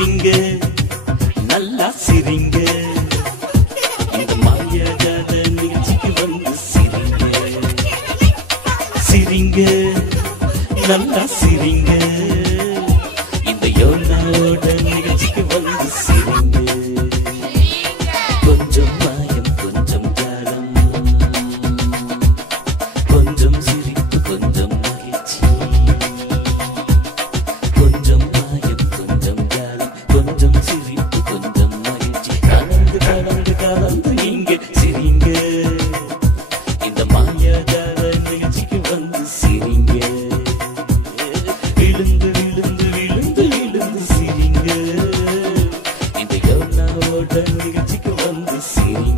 சிரிங்க நல்லா சிரிங்க இந்த மாயஜால நிகழ்ச்சிக்கு வந்து சிரிங்க சிரிங்க நல்லா சிரிங்க இந்த யோனாவோட நிகழ்ச்சிக்கு வந்து சிரிங்க கொஞ்சம் மாயம் கொஞ்சம் காலம் கொஞ்சம் சிரிப்பு கொஞ்சம் மகிழ்ச்சி கொஞ்சம் மாயம் கொஞ்சம் காலம் கொஞ்சம் சிரிப்பு கொஞ்சம் மகிழ்ச்சி கலந்து கலந்து கலந்து இங்க சிரிங்க இந்த மாயாஜால நிகழ்ச்சிக்கு வந்து சிரிங்க விழுந்து விழுந்து விழுந்து விழுந்து சிரிங்க இந்த யோனாவோட நிகழ்ச்சிக்கு வந்து சிரிங்க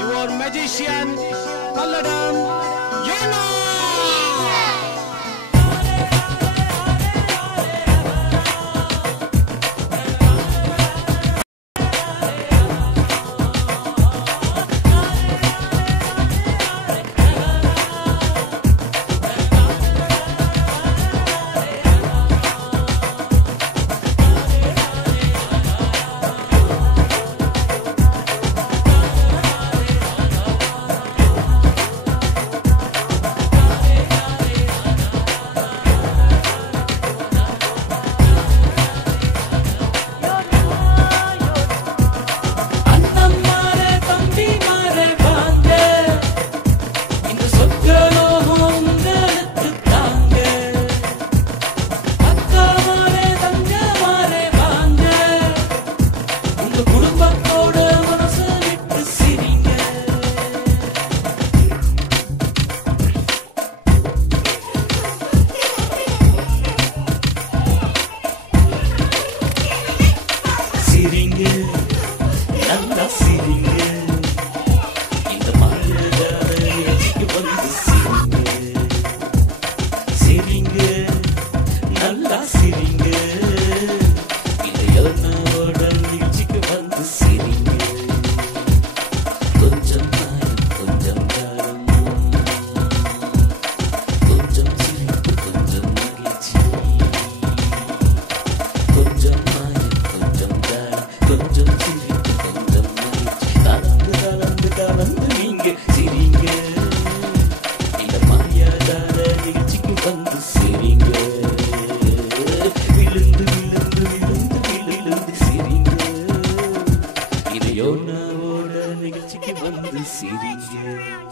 Your magician, Palladam, Yona! சிரிங்க நல்லா சிரிங்க இந்த மாயாஜால நிகழ்ச்சிக்கு வந்து சிரிங்க சிரிங்க நல்லா சிரிங்க இந்த யோனாவோட நிகழ்ச்சிக்கு வந்து சிரிங்க கொஞ்சம் மாயம் கொஞ்சம் காலம் கொஞ்சம் சிரிப்பு கொஞ்சம் மகிழ்ச்சி கொஞ்சம் மாயம் கொஞ்சம் காலம் கொஞ்சம் சிரிப்பு கொஞ்சம் மகிழ்ச்சி கலந்து கலந்து கலந்து நீங்க சிரிங்க இந்த மாயாஜால நிகழ்ச்சிக்கு வந்து சிரிங்க விழுந்து விழுந்து விழுந்து விழுந்து சிரிங்க இது யோனாவோட நிகழ்ச்சிக்கு வந்து சிரிங்க